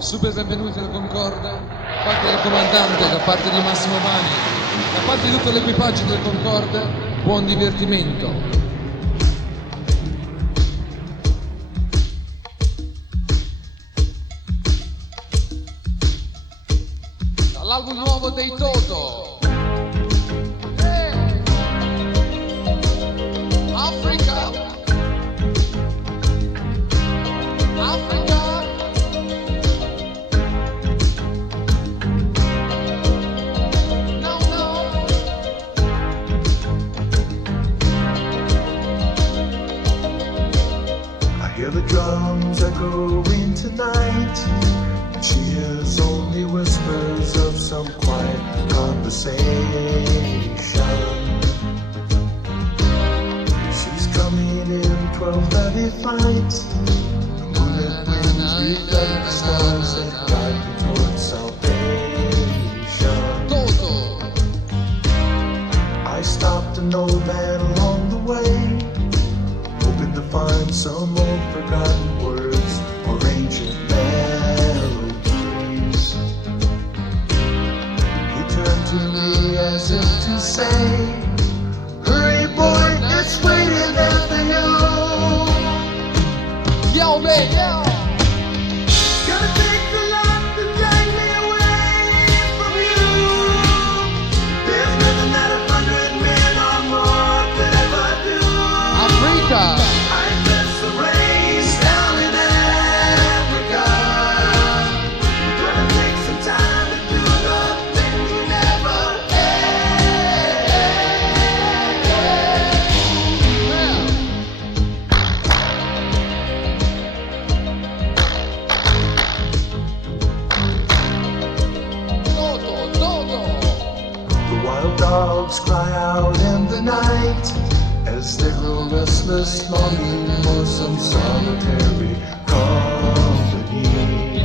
Super benvenuti al Concorde, da parte del comandante, da parte di Massimo Bani, da parte di tutto l'equipaggio del Concorde, buon divertimento. Dall'album nuovo dei Toto. Africa. The drums echoing tonight. She hears only whispers of some quiet conversation. She's coming in 12:30 flight. The moonlit winds reflect the stars that guide me towards salvation. I stopped an old man along the way, hoping to find some old forgotten words or ancient melodies. He turned to me as if to say, hurry boy, it's waiting there for you. Yo, man, yo! Gonna take the lot to drag me away from you. There's nothing that 100 men or more could ever do. Africa! Dogs cry out in the night as they grow restless, longing for some solitary company.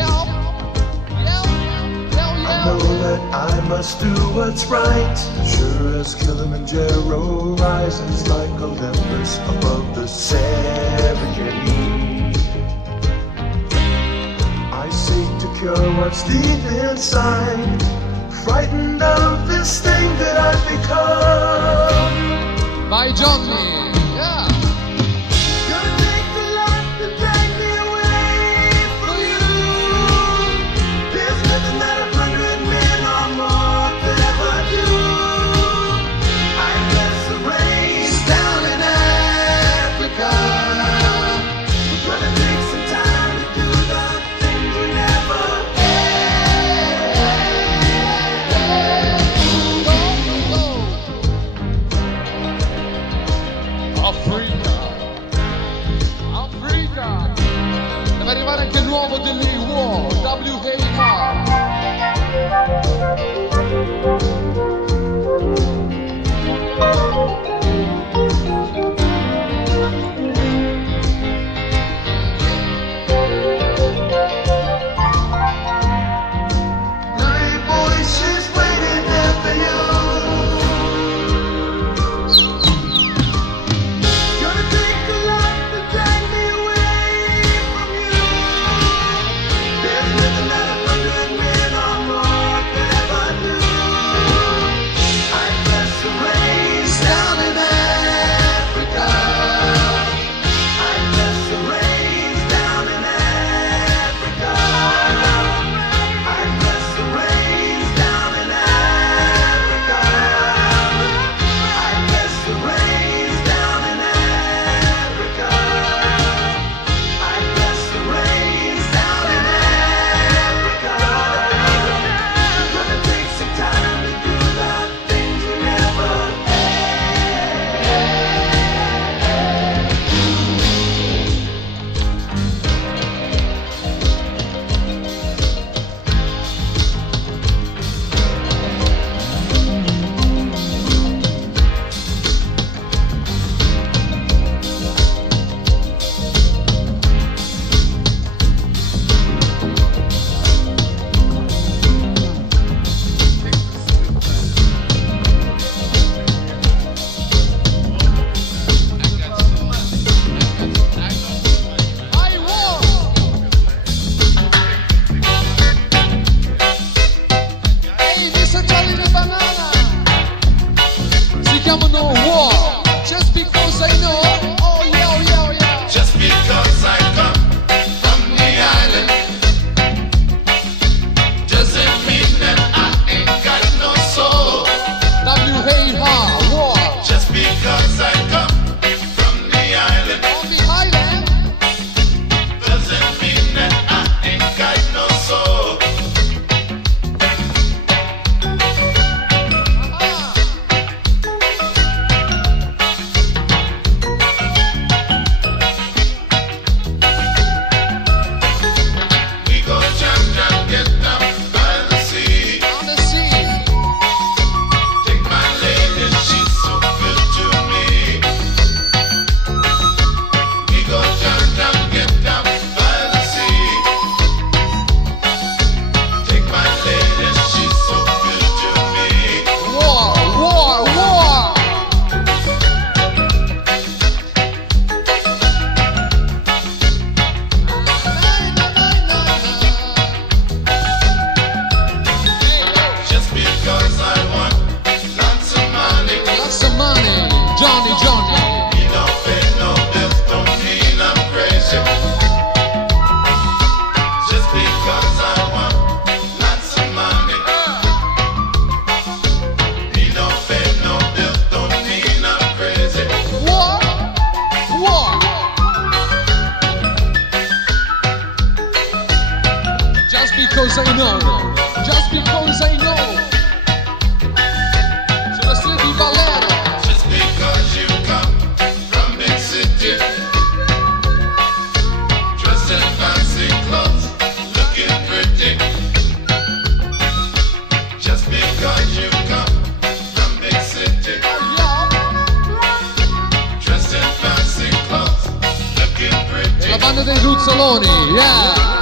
I know that I must do what's right, sure as Kilimanjaro rises like Olympus above the Serengeti. I seek to cure what's deep inside, frightened of this thing that I've become. By Johnny, yeah. Gonna take the lot to drag me away from you. There's nothing that 100 men or more could ever do. I bless the rains down in Africa. We're gonna take some time to do the things we never Africa! Deve arrivare anche il nuovo degli WHR. Hurry boy, she's waiting there for you. Gonna take a lot to drag me away from you. There's nothing that 100 men or more could ever do. because I know, just because I know. Sulla stile di Valero. Just because you come from big city, dressed in fancy clothes, looking pretty. Just because you come from big city, dressed in fancy clothes, looking pretty. La banda dei ruzzoloni, yeah.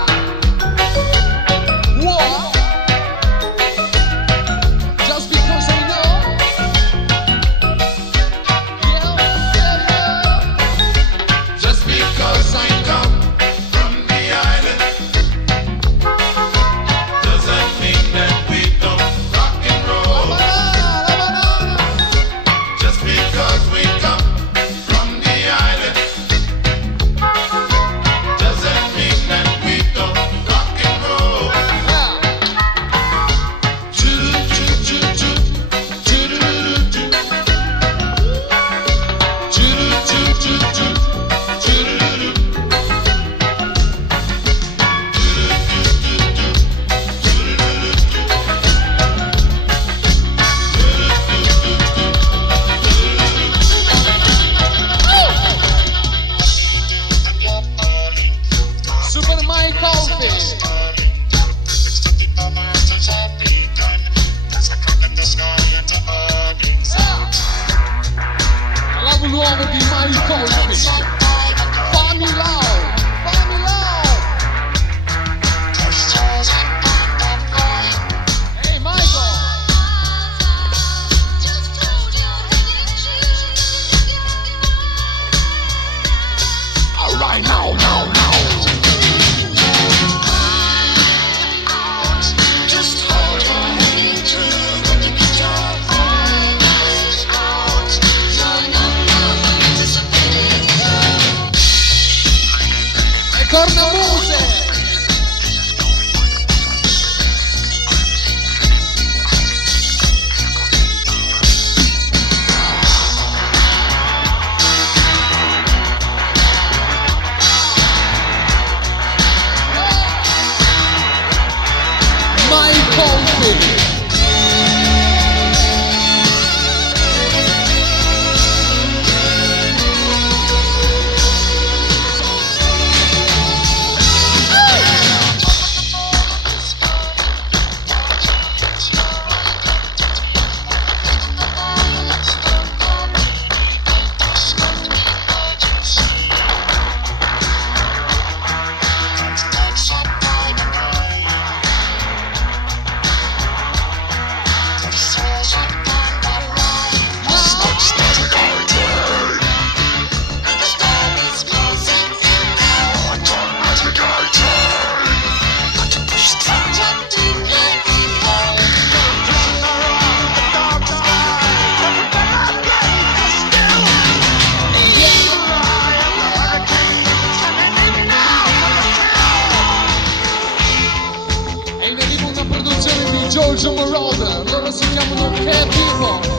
Loro si chiamano Che People.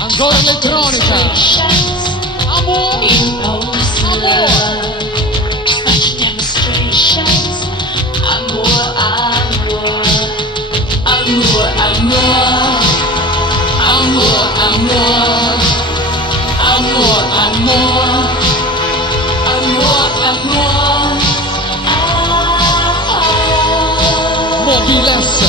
Ancora elettronica. Amore. Mobilessa.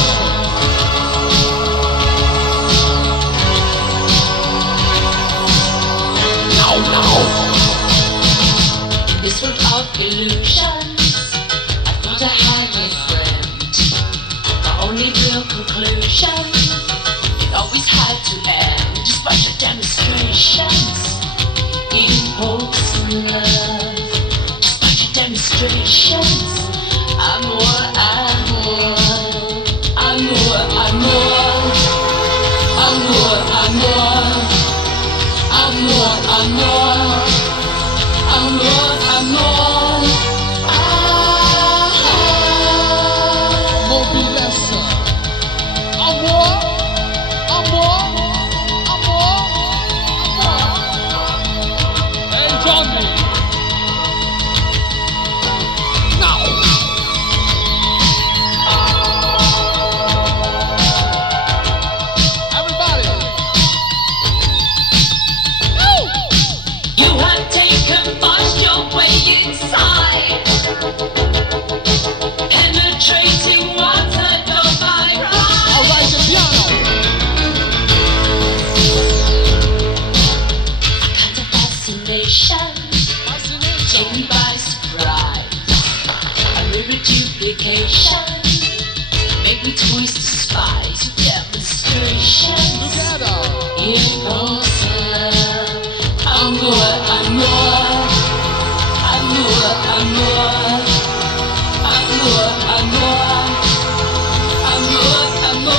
This world of illusions, I thought I had a friend. The only real conclusion, it always had to end. Despite the demonstrations, in hopes and love. Despite the demonstrations, I'm more, I'm more. I'm more, I'm more. I'm more, I'm more. I'm more, I'm more. Amor, amor, Mobilessa. Amor, amor, amor, amor. Hey Johnny. Now. Everybody. you have taken much your way inside, penetrating water down my right. All right, the piano. Kind of fascination, take me by surprise. A mirror duplication, make me twist the spice. Demonstrations, Together. impulse love. Amor, amor, amor, amor, amor, amor, amor, amor, amor,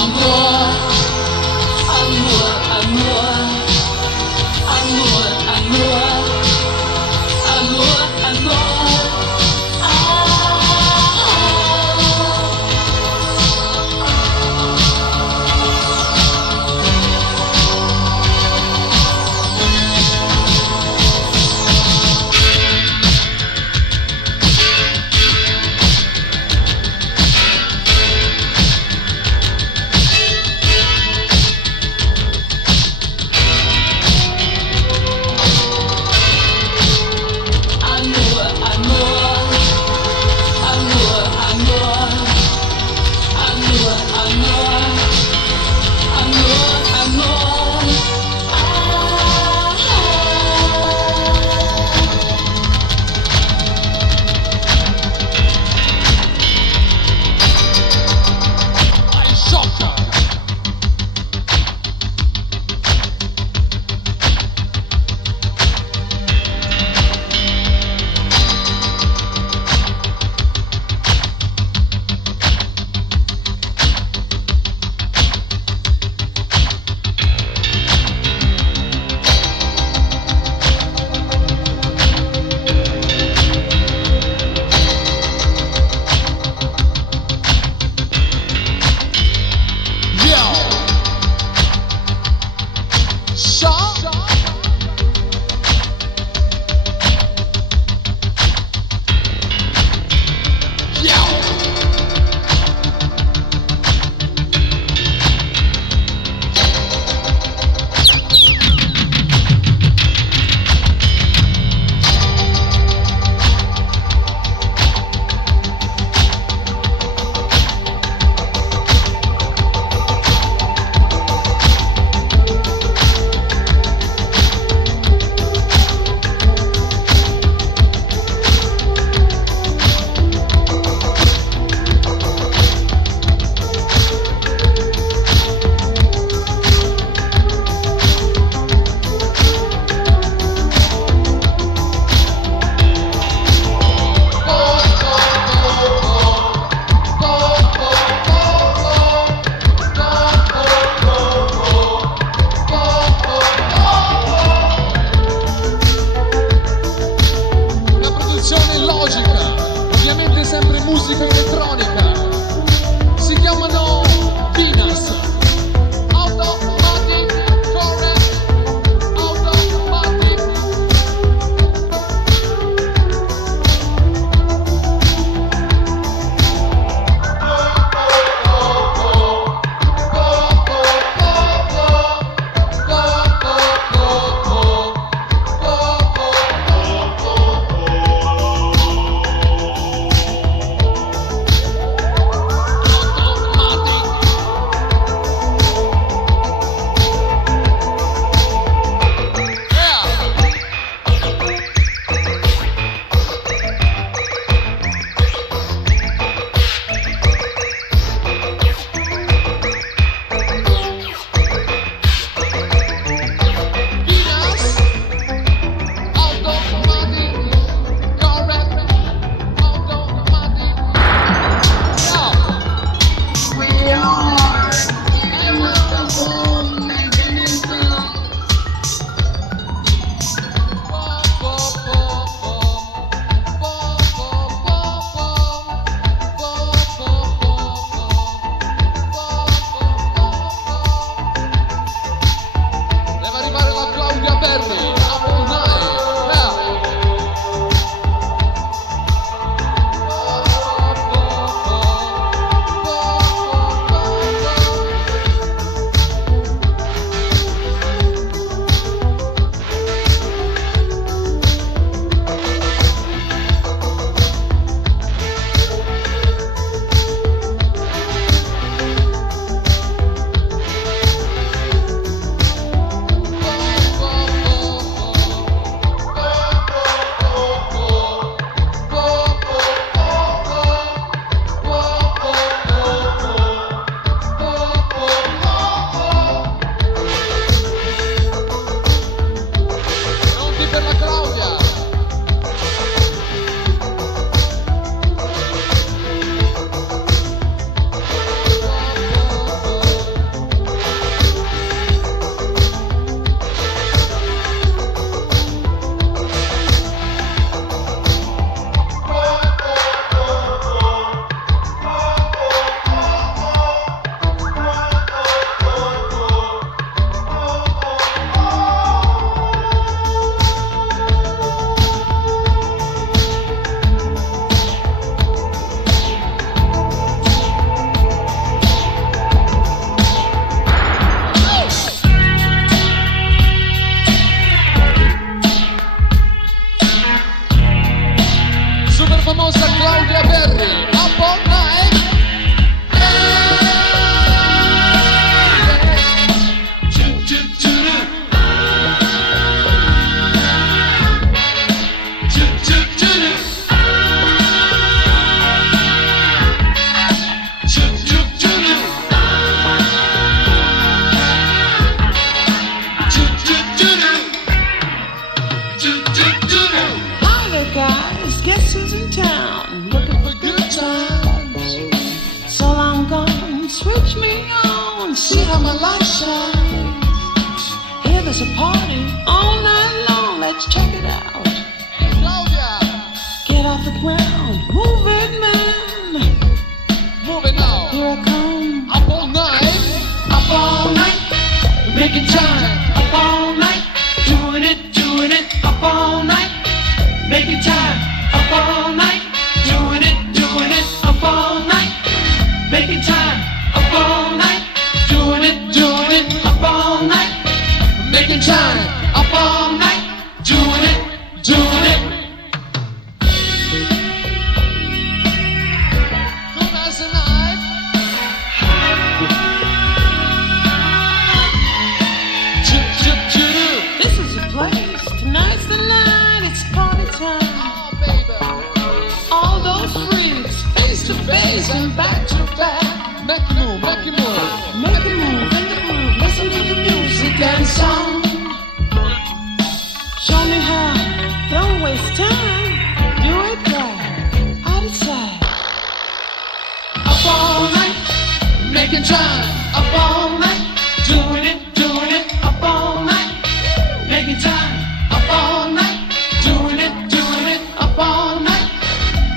amor, amor, amor, amor, amor, Musica elettronica. see how my light shines. Here there's a party all night long. Let's check it out. Claudia, Get off the ground, move it, man. move it now. Here I come. Up all night, Up all night, making time. Up all night, doing it, up all night, making time. Up all night, doing it, up all night, making time. Up all night, doing it, up all night, making time. Up all night, doing it. good as a night. This is the place. Tonight's the night. It's party time. Oh, baby. All those freaks, face to face and back to back. Make it move, make it move. Make it move in the groove. Listen to the music and song. Show me how. Don't waste time. Do it right. Out of sight. Up all night, making time. Up all night, doing it. Up all night, making time. Up all night, doing it. Up all night,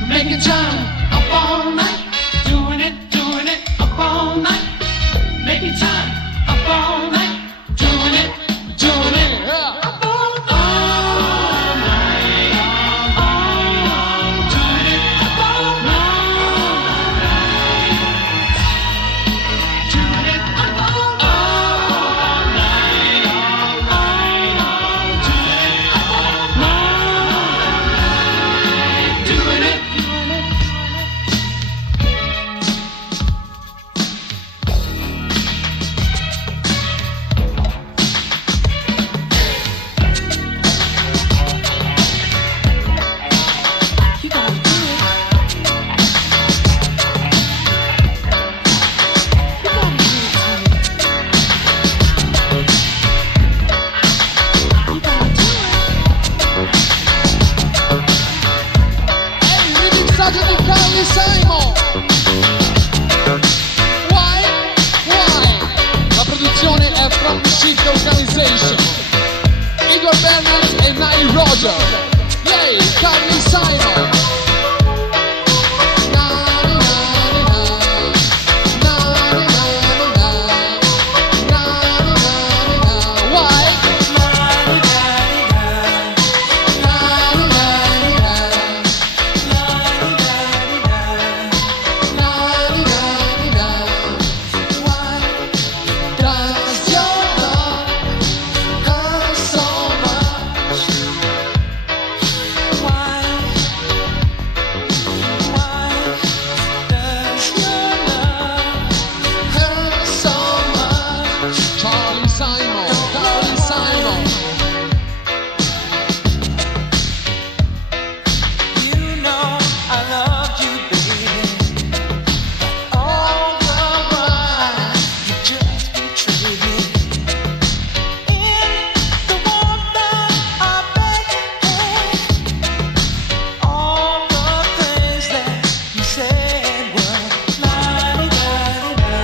making time. Up all night, doing it. Up all night, making time. Up all night, doing it. Yeah. Up all night, doing it. Up all night, doing it. Up all night, doing it. You gotta do it. You gotta do it, Tony. You gotta do Hey, remixaggio di Carly Simon. Why? La produzione è from Musica Organization. Igor Bernard e Nile Roger. Yay, Carly Simon. Na, na, na, na, na, na, na, na, na, na, na. Why? Na, na, na, na, why does your love hurt so much? Why does your love hurt so much? Charlie Simon, Carly Simon. You know I loved you, baby. All the while you just betrayed me. In the warmth of our bed, all the things that you said were la-di-da-di-da,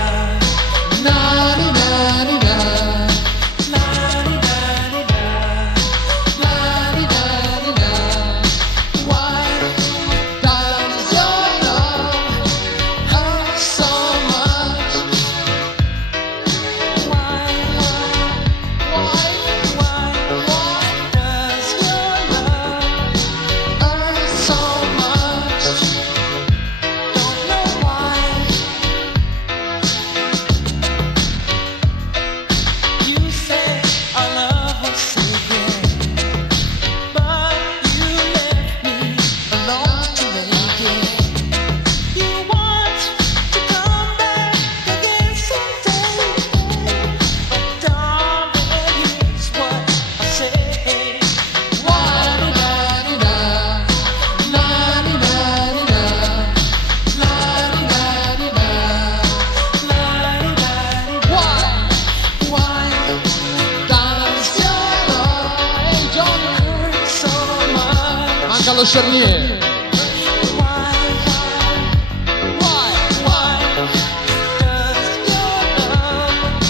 Na, na, na, na, la-di-da-di-da, la-di-da-di-da. Why does your love hurt so much? why Why does your love hurt so much? don't know why? You said our love was sacred, but you left me alone to make it. You want to come back again someday, but darling, here's what I say. La-di-da-di-da, la-di-da-di-da, la-di-da-di-da. Why does your love, hey Johnny, Hurt so much. manca lo Charnier. Why Why? does your love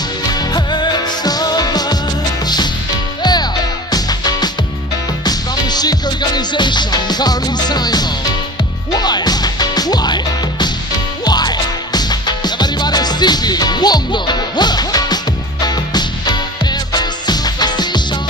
Stevie Wonder. Every superstition.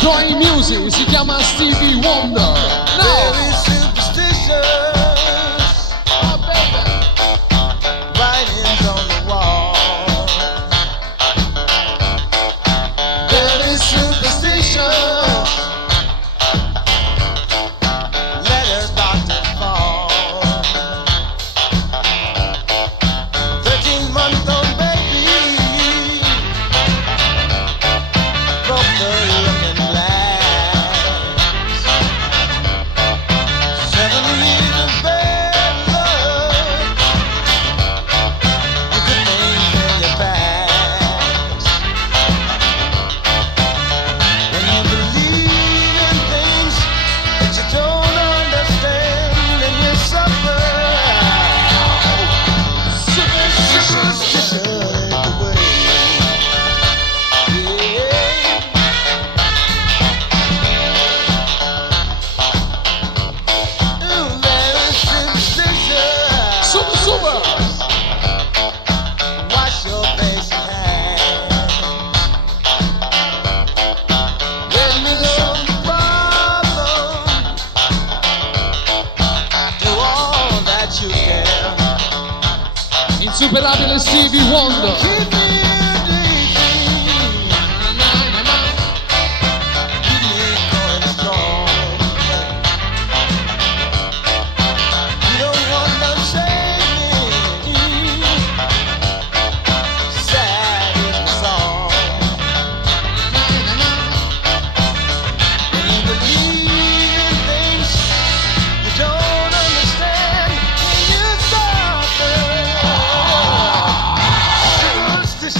Join music, si chiama Stevie Wonder. No! Very superstitious. Oh, baby. Writings on the wall. Very superstitious. Letters about to fall. 13-month-old baby broke the looking glass. 7 years of bad luck. You could think really fast. When you believe in things that you don't understand, then you suffer. Superstition the way. Ooh, very superstitious. Super, super. Wash your face and hands. When there's some problem, do all that you can. Insuperabile Stevie Wonder. Keep me going strong. You don't want to shake me. Sad is the song. When you believe in things you don't understand, you suffer. Superstition.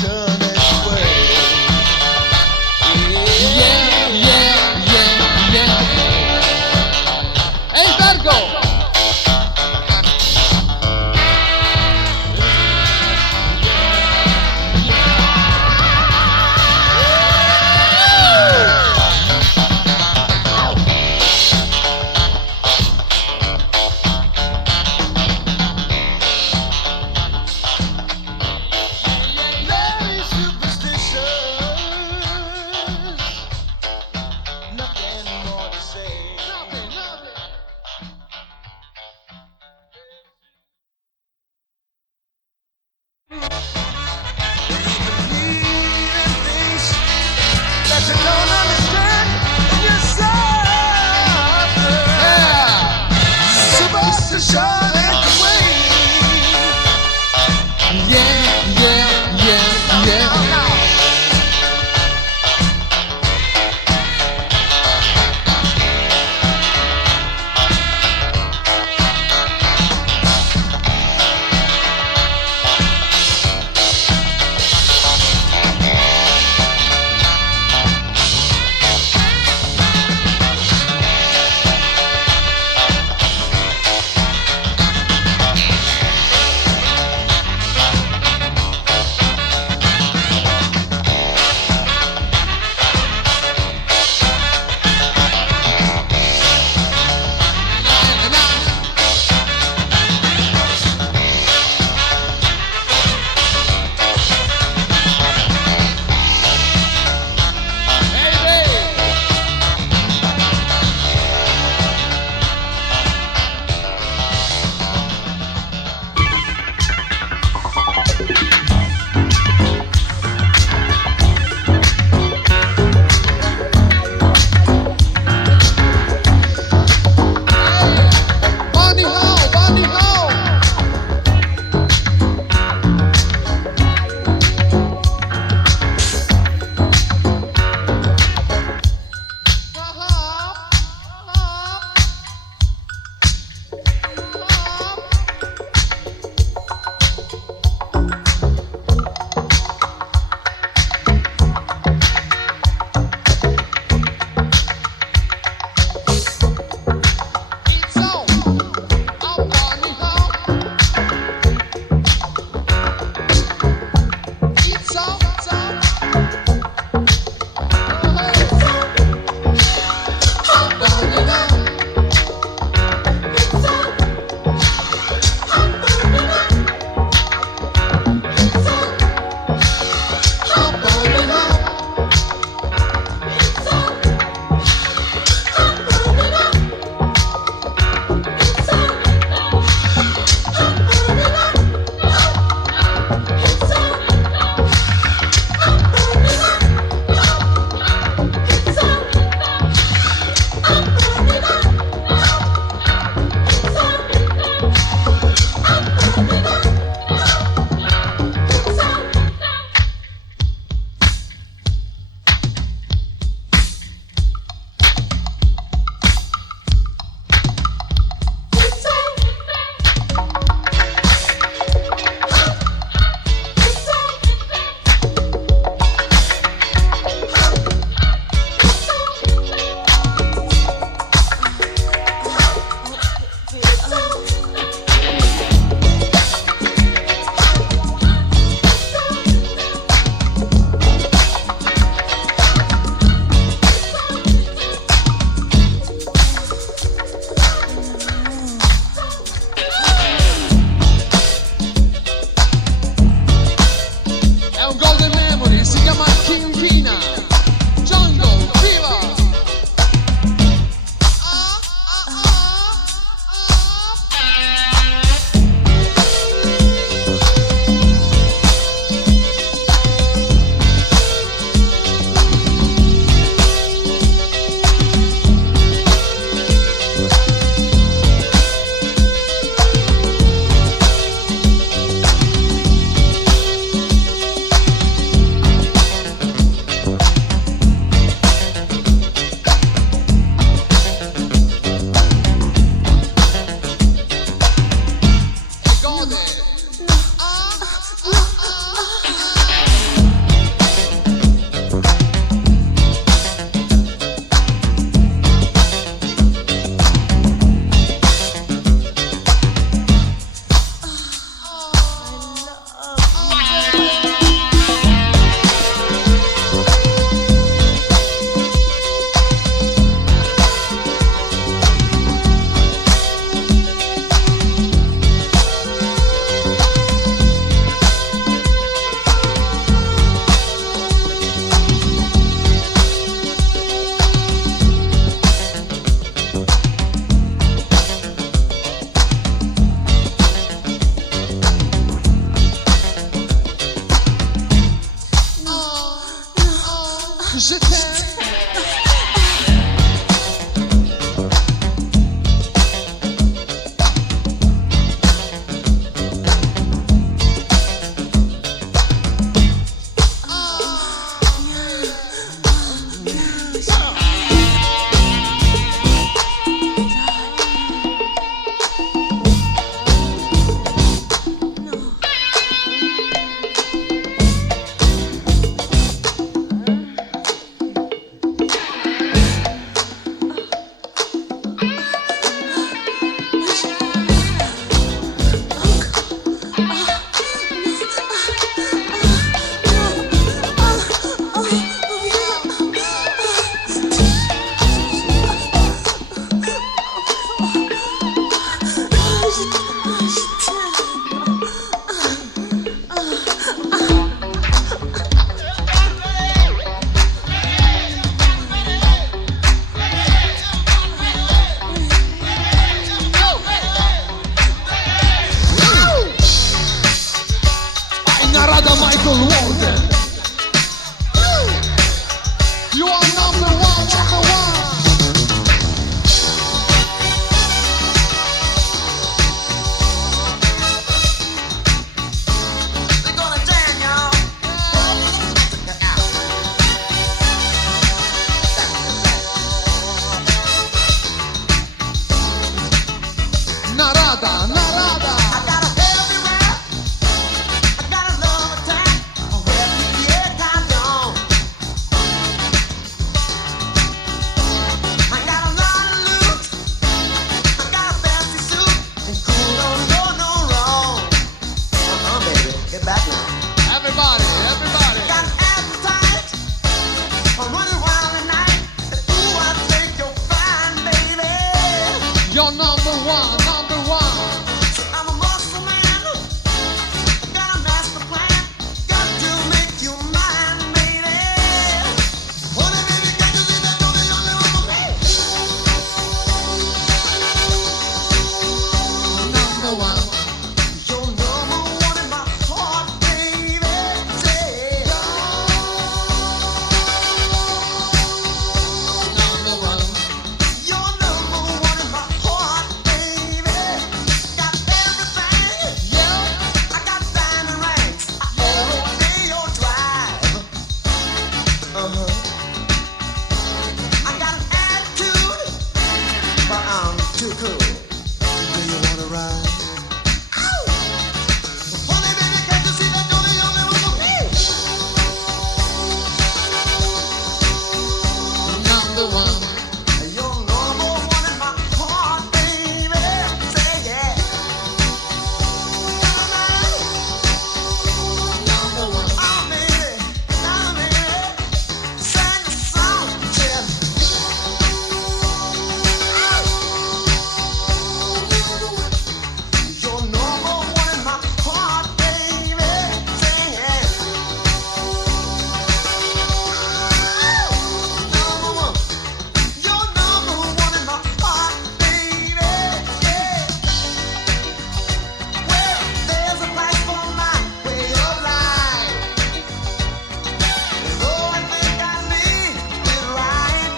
narada, narada. I got a heavy rap, I got a love attack, a refugee kind on. I got a lot of loot, I got a fancy suit, and cool don't go no wrong. Baby, get back now. Everybody, everybody. Got an appetite for running wild at night. And ooh, I think you're fine, baby. You're number one, number one. I'm a muscle man. Got a master plan. Got to make you mine, baby. Honey, baby, can't you see that you're the only one for me? Number one. You're number one in my heart, baby. Say, Number one. you're number one in my heart, baby. Got everything. Yeah. I got diamond rings. I obey your drive. I got an attitude, but I'm too cool. Do you wanna ride? Ow! Honey, baby, can't you see that you're the only one for me? Number one. You're number one in my heart, baby. Say yeah. Number one. Oh, baby, sing a song, Jim. You're number one in my heart, baby. Sing it. Number one. You're number one in my heart, baby. Yeah. Well, there's a price for my way of life. Oh, I think I need it right.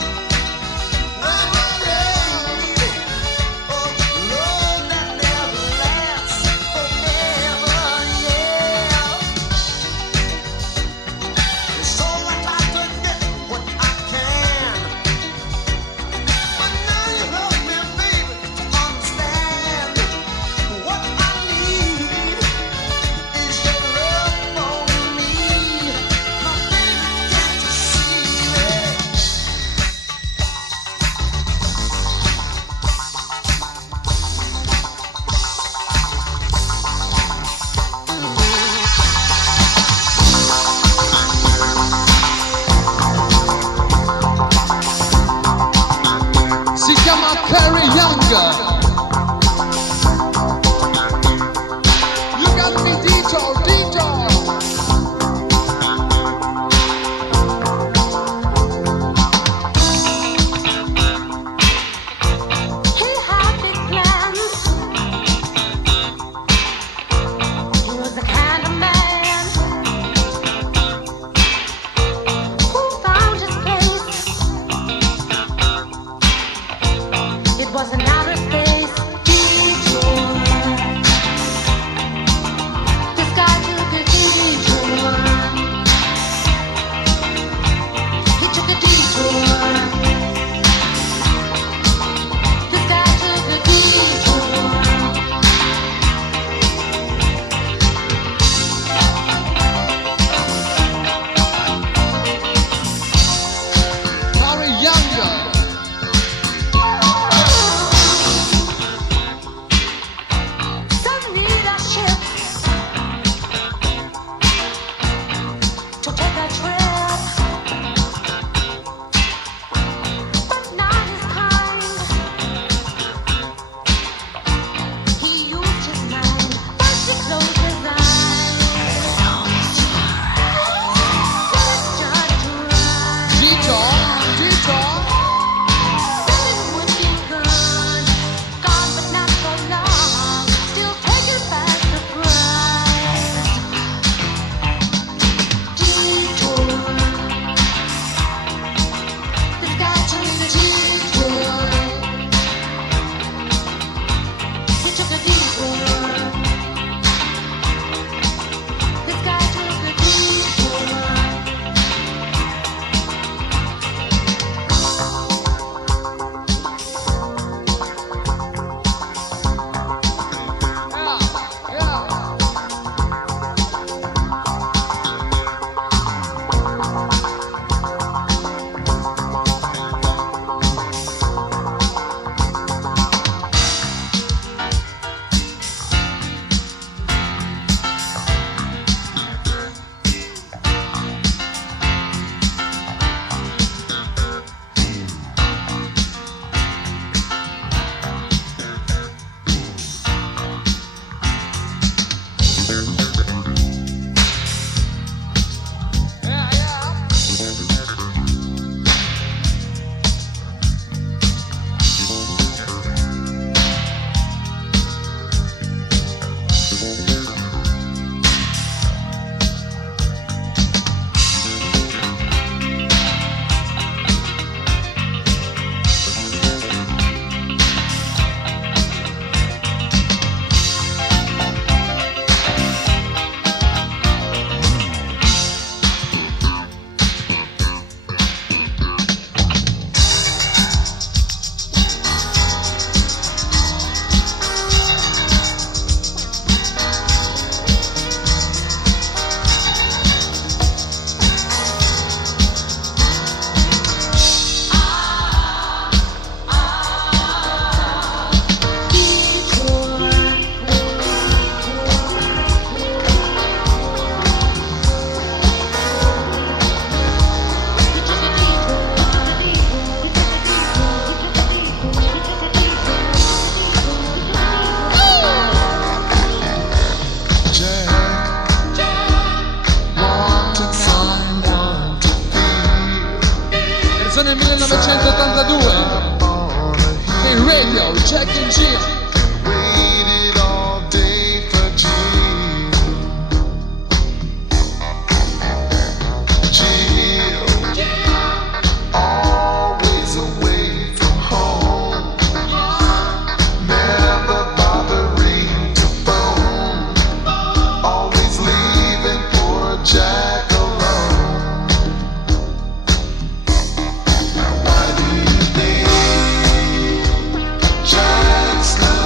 Number baby. Oh, love that never lasts forever, yeah. So I try to get what I can. But now you help me, baby, to understand what I need is your love for me. My baby, can't you see it? Si chiama Carrie Young. You got me DJ, DJ. He had big plans. He was the kind of man who found his place. It was an outer space detour. This guy took a detour. He took a detour. This guy took a detour. Carrie Young. Jill, Jack and Jill. Waited all day for Jill. Jill, always away from home. Never bothering to phone. Always leaving poor Jack alone. Why do you think Jack's not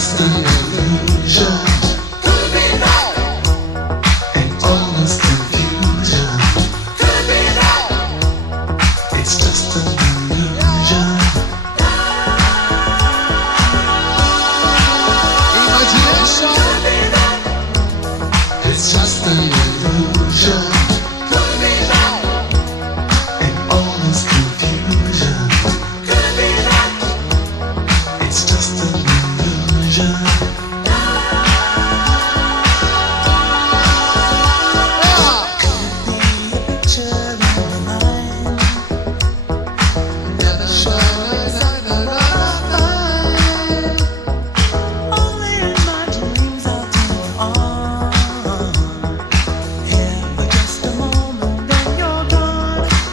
just an illusion. Could be now. And almost confusion. Could be now. It's just an illusion. Imagination. It's just an illusion. Could be now. And almost confusion. Could be now. It's just an illusion.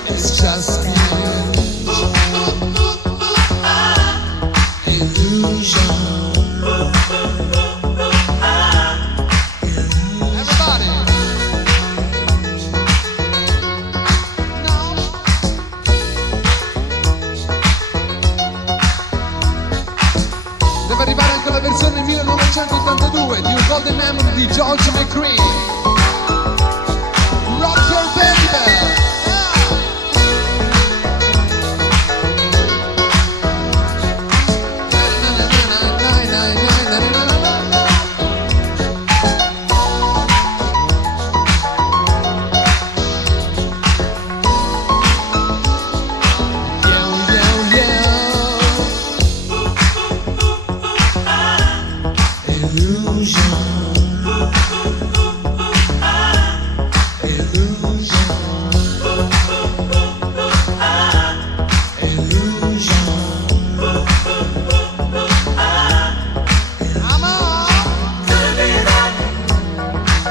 It's just an illusion. Everybody. No. Deve arrivare anche la versione 1982 di un Golden Memory di George McCree. Rock your baby.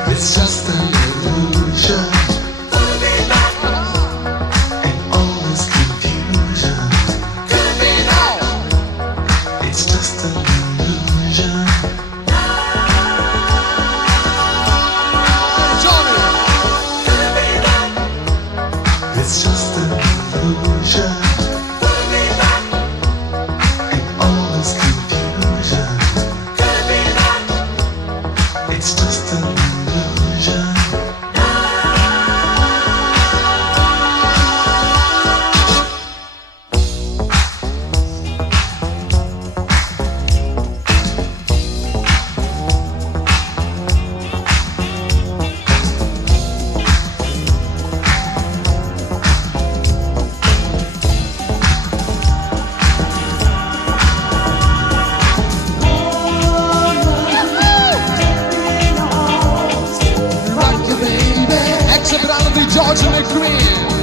It's just an illusion. Could be now. And almost confusion. Could be now. It's just an illusion. Johnny. Could be now. It's just an illusion. Could be now. And almost confusion. Could be now. It's just an illusion. Rock your baby. Ex brano di George McCree.